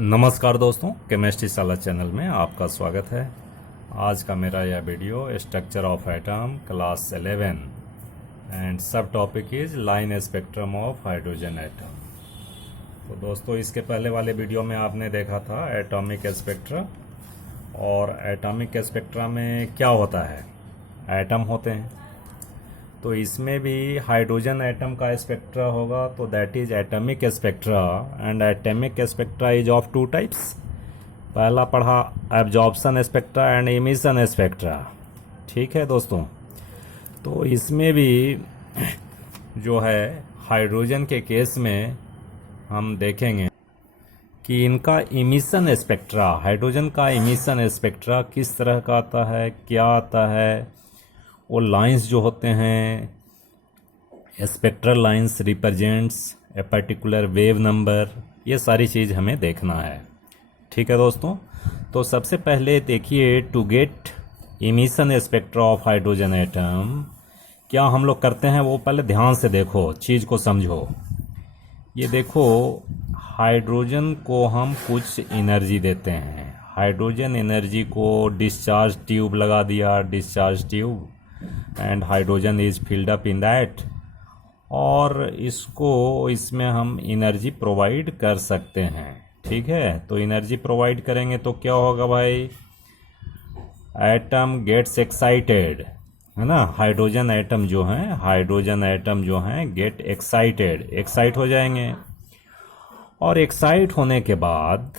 नमस्कार दोस्तों, केमिस्ट्री साला चैनल में आपका स्वागत है। आज का मेरा यह video structure of atom class 11 and sub topic is line spectrum of hydrogen atom. तो दोस्तों, इसके पहले वाले वीडियो में आपने देखा था एटॉमिक स्पेक्ट्रा, और एटॉमिक स्पेक्ट्रा में क्या होता है, एटम होते हैं। तो इसमें भी हाइड्रोजन एटम का स्पेक्ट्रा होगा, तो that is atomic spectra. And atomic spectra is of two types. पहला पढ़ा absorption spectra and emission spectra. ठीक है दोस्तों, तो इसमें भी जो है हाइड्रोजन के केस में हम देखेंगे कि इनका इमिशन स्पेक्ट्रा, हाइड्रोजन का इमिशन स्पेक्ट्रा किस तरह का आता है, क्या आता है। वो लाइंस जो होते हैं, spectral lines represents a particular wave number, ये सारी चीज़ हमें देखना है। ठीक है दोस्तों, तो सबसे पहले देखिए, to get emission spectra of hydrogen atom क्या हम लोग करते हैं वो पहले ध्यान से देखो, चीज़ को समझो। ये देखो, हाइड्रोजन को हम कुछ एनर्जी देते हैं। हाइड्रोजन एनर्जी को डिस्चार्ज ट्यूब लगा दिया, discharge tube, and hydrogen is filled up in that, और इसमें हम एनर्जी प्रोवाइड कर सकते हैं। ठीक है, तो एनर्जी प्रोवाइड करेंगे तो क्या होगा भाई, एटम गेट्स एक्साइटेड, है ना। हाइड्रोजन एटम जो हैं गेट एक्साइट हो जाएंगे। और एक्साइट होने के बाद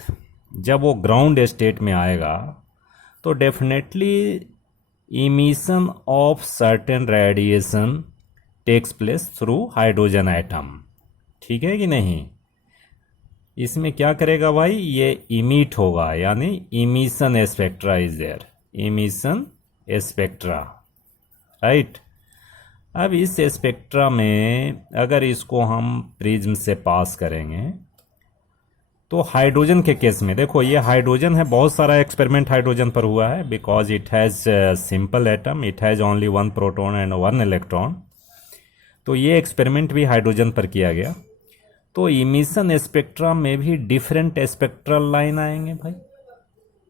जब वो ग्राउंड स्टेट में आएगा तो definitely emission of certain radiation takes place through hydrogen atom। ठीक है कि नहीं। इसमें क्या करेगा भाई, ये इमिट होगा, यानी emission spectra is there, emission spectra, right. अब इस स्पेक्ट्रा में अगर इसको हम प्रिज्म से पास करेंगे तो हाइड्रोजन के केस में देखो, ये हाइड्रोजन है, बहुत सारा एक्सपेरिमेंट हाइड्रोजन पर हुआ है, because it has simple atom, it has only 1 proton and 1 electron. तो ये एक्सपेरिमेंट भी हाइड्रोजन पर किया गया। तो इमिशन स्पेक्ट्रम में भी डिफरेंट स्पेक्ट्रल लाइन आएंगे भाई।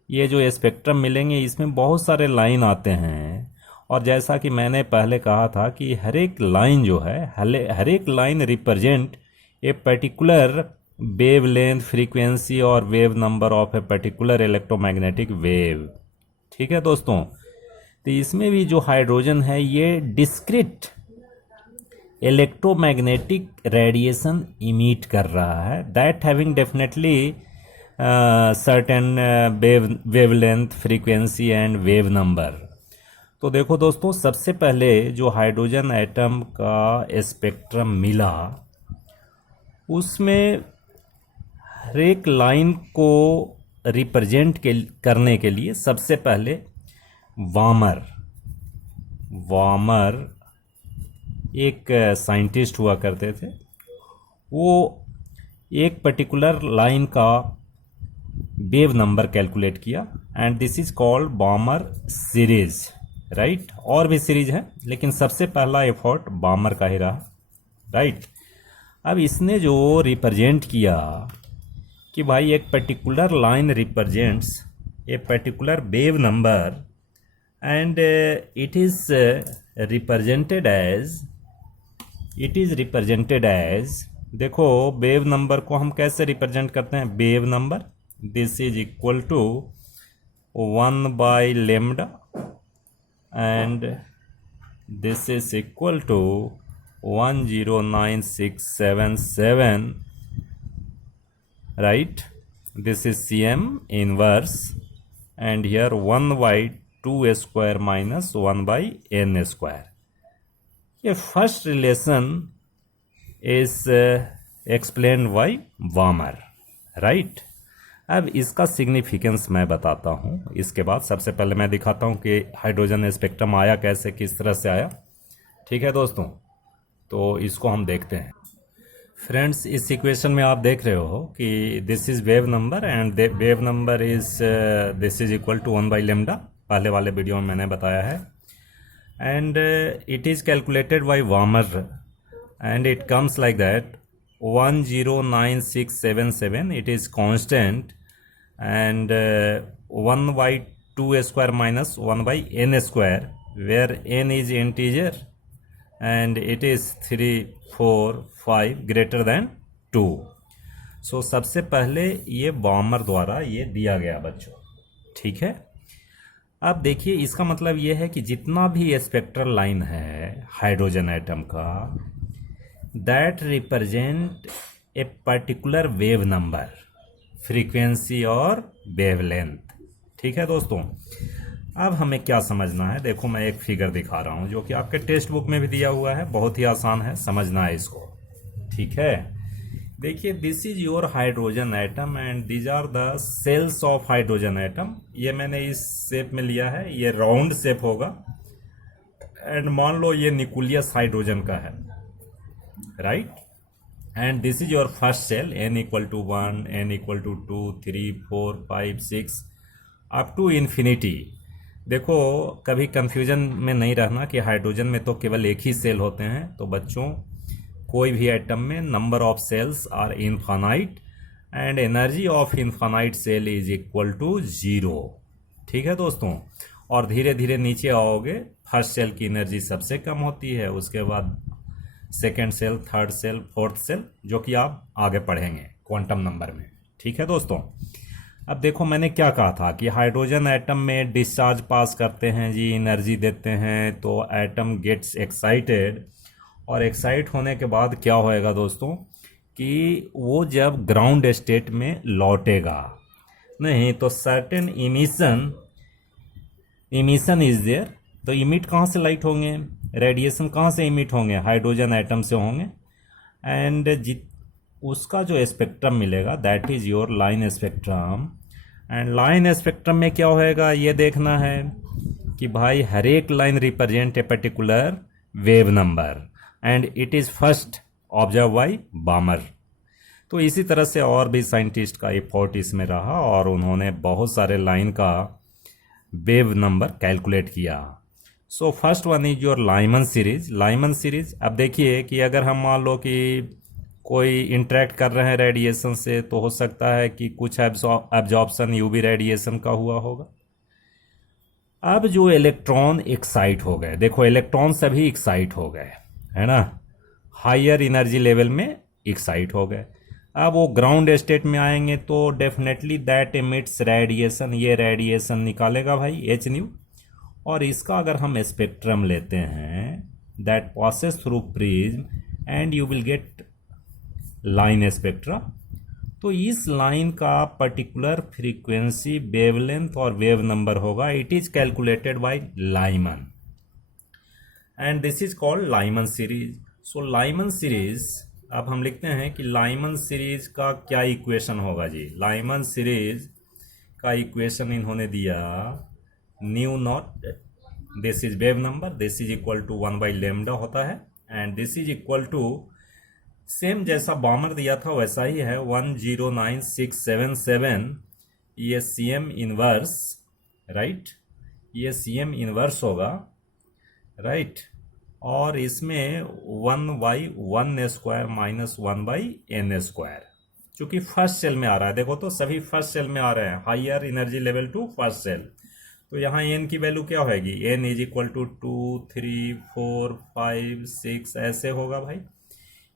ये जो स्पेक्ट्रम मिलेंगे इसमें बहुत सारे लाइन आते हैं, और जैसा कि मैंने पहले कहा था कि हर एक लाइन जो है, हर एक line represent a particular wavelength, frequency और wave number of a particular electromagnetic wave. ठीक है दोस्तों, तो इसमें भी जो हाइड्रोजन है ये डिस्क्रीट इलेक्ट्रोमैग्नेटिक रेडिएशन इमिट कर रहा है, that having definitely certain wave length, frequency and wave number. तो देखो दोस्तों, सबसे पहले जो हाइड्रोजन एटम का स्पेक्ट्रम मिला उसमें हर एक लाइन को रिप्रेजेंट करने के लिए सबसे पहले वार्मर एक साइंटिस्ट हुआ करते थे। वो एक पर्टिकुलर लाइन का वेव नंबर कैलकुलेट किया, and this is called warmer series, right. और भी सीरीज है, लेकिन सबसे पहला एफर्ट वार्मर का ही रहा, राइट। अब इसने जो रिप्रेजेंट किया कि भाई एक particular line represents a particular wave number, and it is represented as देखो, वेव नंबर को हम कैसे रिप्रेजेंट करते हैं, wave number this is equal to 1/λ, and this is equal to 109677, right, this is cm inverse, and here 1/2 square minus 1/n square। ये first relation is explained bye warmer, right. अब इसका significance मैं बताता हूँ, इसके बाद सबसे पहले मैं दिखाता हूँ कि हाइड्रोजन स्पेक्ट्रम आया कैसे, किस तरह से आया। ठीक है दोस्तों, तो इसको हम देखते हैं। फ्रेंड्स, इस इक्वेशन में आप देख रहे हो कि this is wave number, and wave number is this is equal to 1/λ, पहले वाले वीडियो में मैंने बताया है, and it is calculated by Balmer, and it comes like that 109677, it is constant, and 1 by 2 square minus 1 by n square, where n is integer and it is 3 4 5 greater than 2. सो सबसे पहले ये Baumer द्वारा ये दिया गया बच्चों, ठीक है। अब देखिए इसका मतलब ये है कि जितना भी स्पेक्ट्रल लाइन है हाइड्रोजन एटम का, that represent a particular wave number, frequency और वेवलेंथ, ठीक है दोस्तों। अब हमें क्या समझना है, देखो मैं एक फिगर दिखा रहा हूं जो कि आपके टेक्स्ट बुक में भी दिया हुआ है, बहुत ही आसान है, समझना है इसको, ठीक है। देखिए this is your hydrogen atom and these are the shells of hydrogen atom. ये मैंने इस शेप में लिया है, ये राउंड शेप होगा एंड मान लो ये न्यूक्लियस हाइड्रोजन का है, right. And this is your first shell, n equal to 1, n equal to 2, 3, 4, 5, 6 up to infinity. देखो कभी कंफ्यूजन में नहीं रहना कि हाइड्रोजन में तो केवल एक ही सेल होते हैं, तो बच्चों कोई भी एटम में number of shells are infinite and energy of infinite shell is equal to 0, ठीक है दोस्तों। और धीरे धीरे नीचे आओगे, फर्स्ट सेल की एनर्जी सबसे कम होती है, उसके बाद second shell, third shell, fourth shell, जो कि आप आगे पढ़ेंगे क्वांटम नंबर में, ठीक है दोस्तों। अब देखो मैंने क्या कहा था कि हाइड्रोजन एटम में डिस्चार्ज पास करते हैं जी, एनर्जी देते हैं, तो एटम गेट्स एक्साइटेड, और एक्साइट होने के बाद क्या होएगा दोस्तों कि वो जब ग्राउंड स्टेट में लौटेगा, नहीं तो सर्टेन इमिशन इज देयर। तो इमिट कहाँ से लाइट होंगे, रेडिएशन कहाँ से इमिट होंगे, हाइड्रोजन एटम से होंगे, एंड उसका जो स्पेक्ट्रम मिलेगा that is your line spectrum. And line spectrum में क्या होएगा ये देखना है कि भाई हर एक line represent a particular wave number and it is first observe by Balmer. तो इसी तरह से और भी साइंटिस्ट का एफर्ट इसमें रहा और उन्होंने बहुत सारे लाइन का वेव नंबर कैलकुलेट किया। So first one is your Lyman series. Lyman series, अब देखिए कि अगर हम मान लो कि कोई इंटरेक्ट कर रहे हैं रेडिएशन से, तो हो सकता है कि कुछ एब्जॉर्प्शन यूवी रेडिएशन का हुआ होगा। अब जो इलेक्ट्रॉन एक्साइट हो गए, देखो इलेक्ट्रॉन सभी एक्साइट हो गए, है ना, हायर एनर्जी लेवल में एक्साइट हो गए। अब वो ग्राउंड स्टेट में आएंगे तो डेफिनेटली दैट एमिट्स रेडिएशन, ये रेडिएशन निकालेगा भाई एच न्यू। और इसका अगर हम स्पेक्ट्रम लेते हैं that passes through prism and you will get line spectra. तो इस लाइन का पर्टिकुलर फ्रीक्वेंसी, वेवलेंथ और वेव नंबर होगा, it is calculated bye Lyman and this is called Lyman series. So Lyman series, अब हम लिखते हैं कि लाइमन सीरीज का क्या इक्वेशन होगा जी। लाइमन सीरीज का इक्वेशन इन्होंने दिया nu naught, this is wave number, this is equal to 1 by lambda होता है, and this is equal to same जैसा बॉमर दिया था वैसा ही है 109677, ये CM इनवर्स, राइट, ये CM इनवर्स होगा, राइट। और इसमें 1/1 स्क्वायर माइनस 1/n स्क्वायर, चूंकि फर्स्ट सेल में आ रहा है, देखो तो सभी फर्स्ट सेल में आ रहे हैं, higher energy level to first shell. तो यहाँ n की वैल्यू क्या होगी, n इज इक्वल टू 2, 3, 4, 5, 6 ऐसे होगा भाई।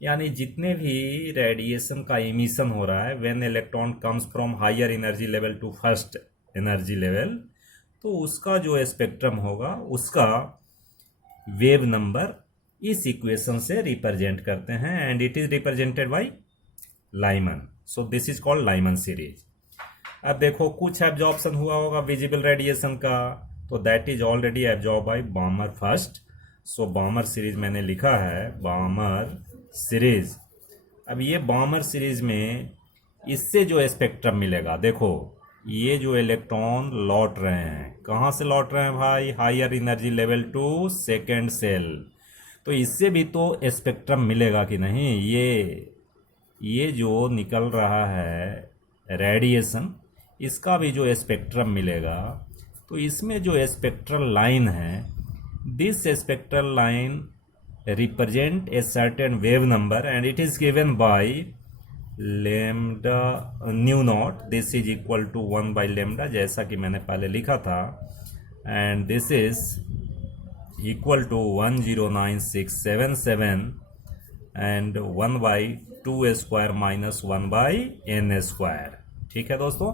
यानी जितने भी रेडिएशन का इमिशन हो रहा है when electron comes from higher energy level to first energy level, तो उसका जो स्पेक्ट्रम होगा उसका वेव नंबर इस इक्वेशन से रिप्रेजेंट करते हैं and it is represented by Lyman. So this is called Lyman series. अब देखो कुछ एब्जॉर्प्शन हुआ होगा विजिबल रेडिएशन का, तो that is already absorb by Baumer first. So Baumer series मैंने लिखा है बॉमर सीरीज। अब ये बॉमर सीरीज में इससे जो स्पेक्ट्रम मिलेगा, देखो ये जो इलेक्ट्रॉन लौट रहे हैं, कहाँ से लौट रहे हैं भाई, higher energy level to second shell. तो इससे भी तो स्पेक्ट्रम मिलेगा कि नहीं, ये जो निकल रहा है रेडिएशन, इसका भी जो स्पेक्ट्रम मिलेगा। तो इसमें जो स्पेक्ट्रल लाइन है, this spectral line represent a certain wave number and it is given by lambda nu naught this is equal to 1 by lambda, जैसा कि मैंने पहले लिखा था, and this is equal to 109677 and 1 by 2 square minus 1 by n square. ठीक है दोस्तों,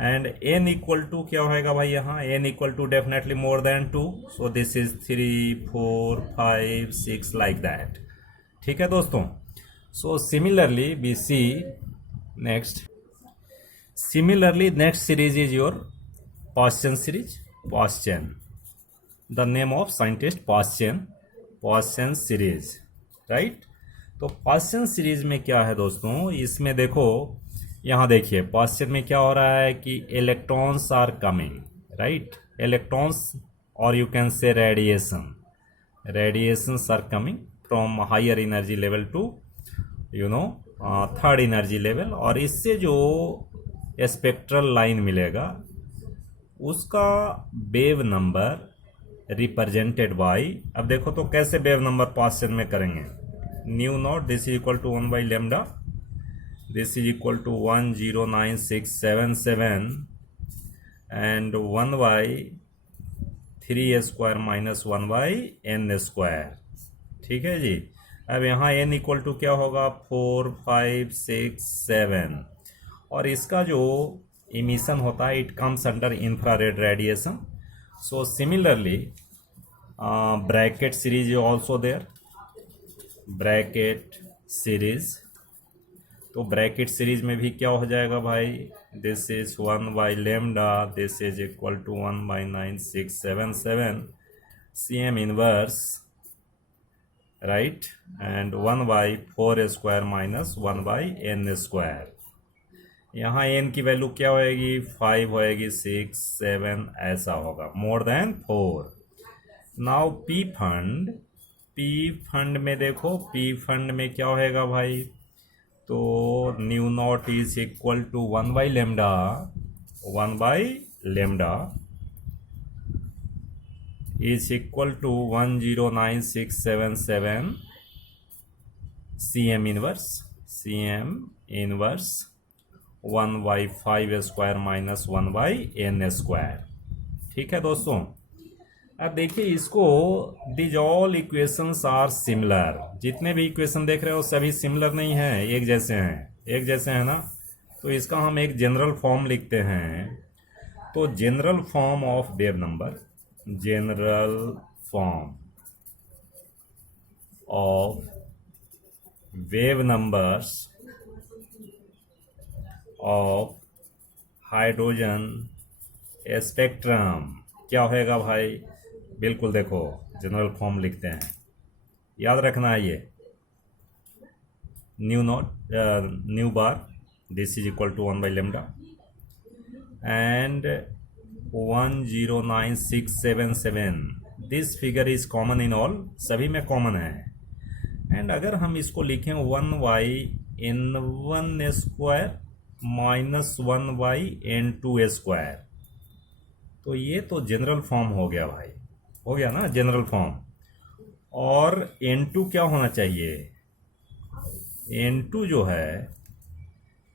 and n equal to क्या होएगा भाई, यहाँ n equal to definitely more than 2, so this is 3 4 5 6 like that. ठीक है दोस्तों, so similarly we see next series is your Paschen series, Paschen, the name of scientist Paschen series, right? तो Paschen series में क्या है दोस्तों, इसमें देखो, यहाँ देखिए Paschen में क्या हो रहा है कि electrons are coming, right? electrons or you can say radiations are coming from higher energy level to third energy level, और इससे जो स्पेक्ट्रल लाइन मिलेगा उसका वेव नंबर रिप्रेजेंटेड बाय, अब देखो तो कैसे वेव नंबर पास्चन में करेंगे, nu naught this is equal to 1 by lambda, this is equal to 109677 and 1 by 3 square minus 1 by n square. ठीक है जी, अब यहाँ n इक्वल टू क्या होगा, 4 5 6 7, और इसका जो इमिशन होता है it comes under infrared radiation. So similarly Brackett series also there, Brackett series, तो ब्रैकेट सीरीज में भी क्या हो जाएगा भाई, this is 1 by lambda, this is equal to 1 by 9677 CM inverse, right, and 1 by 4 square minus 1 by n square. यहाँ n की value क्या होएगी, 5 होएगी, 6 7 ऐसा होगा, more than 4। Now Pfund में देखो, पी फंड में क्या होएगा भाई, तो nu naught is equal to 1 by lambda, 1 by lambda is equal to 109677 CM inverse 1 by 5 square minus 1 by n square. ठीक है दोस्तों, अब देखिए इसको, these all equations are similar, जितने भी इक्वेशन देख रहे हो सभी सिमिलर नहीं है, एक जैसे हैं ना, तो इसका हम एक जनरल फॉर्म लिखते हैं। तो general form of wave number, general form of wave numbers of hydrogen spectrum क्या होएगा भाई, बिल्कुल देखो जनरल फॉर्म लिखते हैं, याद रखना है ये, nu bar this is equal to 1 by lambda and 109677, this figure is common in all, सभी में कॉमन है, एंड अगर हम इसको लिखें 1 by n1 square minus 1 by n2 square, तो ये तो जनरल फॉर्म हो गया भाई, हो गया ना जनरल फॉर्म। और n2 क्या होना चाहिए, n2 जो है,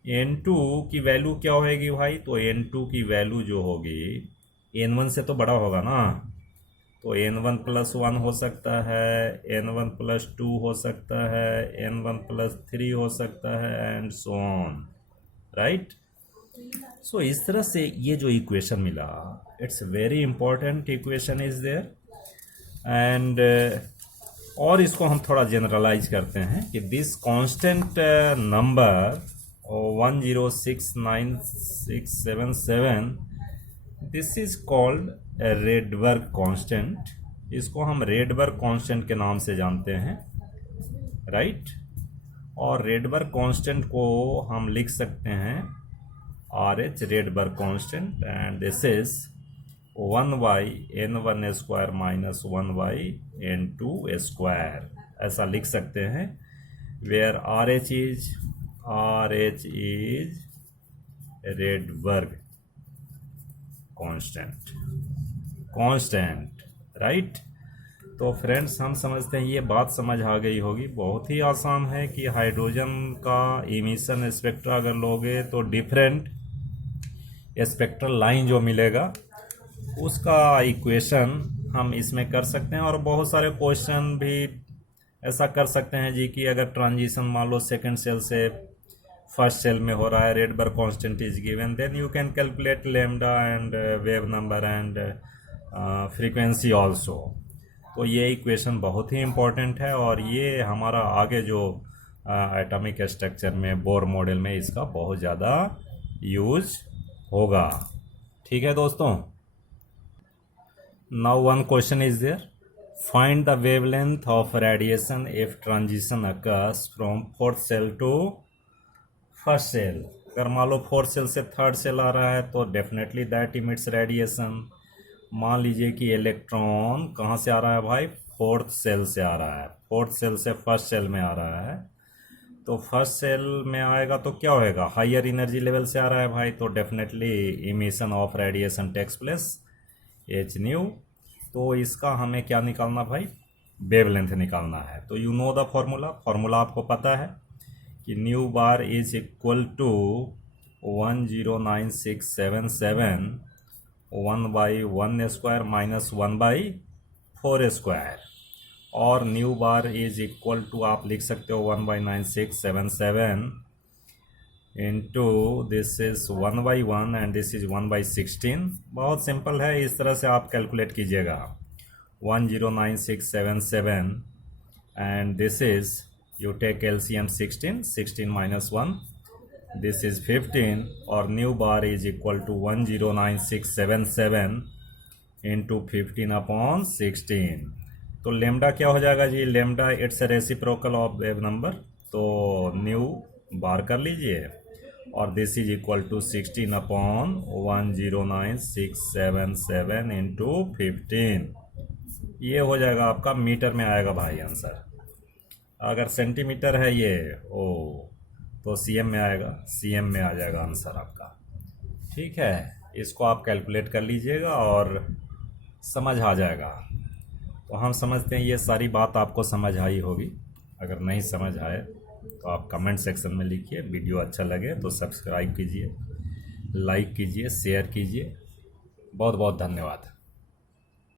n2 की वैल्यू क्या होगी भाई, तो n2 की वैल्यू जो होगी n1 से तो बड़ा होगा ना, तो n1 प्लस 1 हो सकता है, n1 प्लस 2 हो सकता है, n1 प्लस 3 हो सकता है, and so on, right. So इस तरह से ये जो इक्वेशन मिला, it's very important equation is there, and और इसको हम थोड़ा जनरलाइज करते हैं कि this constant number 109677, this is called Rydberg constant, इसको हम रेडबर्ग कांस्टेंट के नाम से जानते हैं, राइट। और रेडबर्ग कांस्टेंट को हम लिख सकते हैं RH Rydberg constant, and this is 1 by n1 square minus 1 by n2 square, ऐसा लिख सकते हैं, where RH is Rydberg constant, right? तो फ्रेंड्स हम समझते हैं ये बात समझ आ गई होगी। बहुत ही आसान है कि हाइड्रोजन का इमिशन स्पेक्ट्रा अगर लोगे तो डिफरेंट स्पेक्ट्रल लाइन जो मिलेगा उसका इक्वेशन हम इसमें कर सकते हैं। और बहुत सारे क्वेश्चन भी ऐसा कर सकते हैं जी कि अगर ट्रांजिशन मान लो सेकंड सेल से फर्स्ट सेल में हो रहा है, Rydberg constant is given, then you can calculate lambda and wave number and frequency also. तो ये इक्वेशन बहुत ही इम्पोर्टेंट है और ये हमारा आगे जो एटॉमिक स्ट्रक्चर में बोर मॉडल में इसका बहुत ज़्यादा यूज होगा। ठीक है दोस्तों। Now one question is there, find the wavelength of radiation if transition occurs from fourth shell to first shell. अगर मान लो फोर्थ सेल से थर्ड सेल आ रहा है तो डेफिनेटली दैट इमिट्स रेडिएशन। मान लीजिए कि इलेक्ट्रॉन कहाँ से आ रहा है भाई, फोर्थ सेल से आ रहा है, फोर्थ सेल से फर्स्ट सेल में आ रहा है। तो फर्स्ट सेल में आएगा तो क्या होएगा, हायर एनर्जी लेवल से आ रहा है भाई, तो definitely emission of radiation takes place h nu. तो इसका हमें क्या निकालना भाई, वेवलेंथ निकालना है। तो यू नो द फॉर्मूला आपको पता है कि nu bar is equal to 109677 1/1² minus 1/4²। और nu bar is equal to आप लिख सकते हो 1/9677 into this is 1/1 and this is 1/16। बहुत सिंपल है, इस तरह से आप कैलकुलेट कीजिएगा 109677 and this is you take LCM 16 minus 1, this is 15 और nu bar is equal to 109677 into 15/16। तो लेमडा क्या हो जाएगा जी, lambda it's reciprocal of wave number, तो न्यू बार कर लीजिए और this is equal to 16/109677 into 15। ये हो जाएगा आपका मीटर में आएगा भाई आंसर। अगर सेंटीमीटर है ये तो सीएम में आएगा, सीएम में आ जाएगा आंसर आपका। ठीक है, इसको आप कैलकुलेट कर लीजिएगा और समझ आ जाएगा। तो हम समझते हैं ये सारी बात आपको समझ आई होगी। अगर नहीं समझ आए तो आप कमेंट सेक्शन में लिखिए। वीडियो अच्छा लगे तो सब्सक्राइब कीजिए, लाइक कीजिए, शेयर कीजिए। बहुत बहुत धन्यवाद।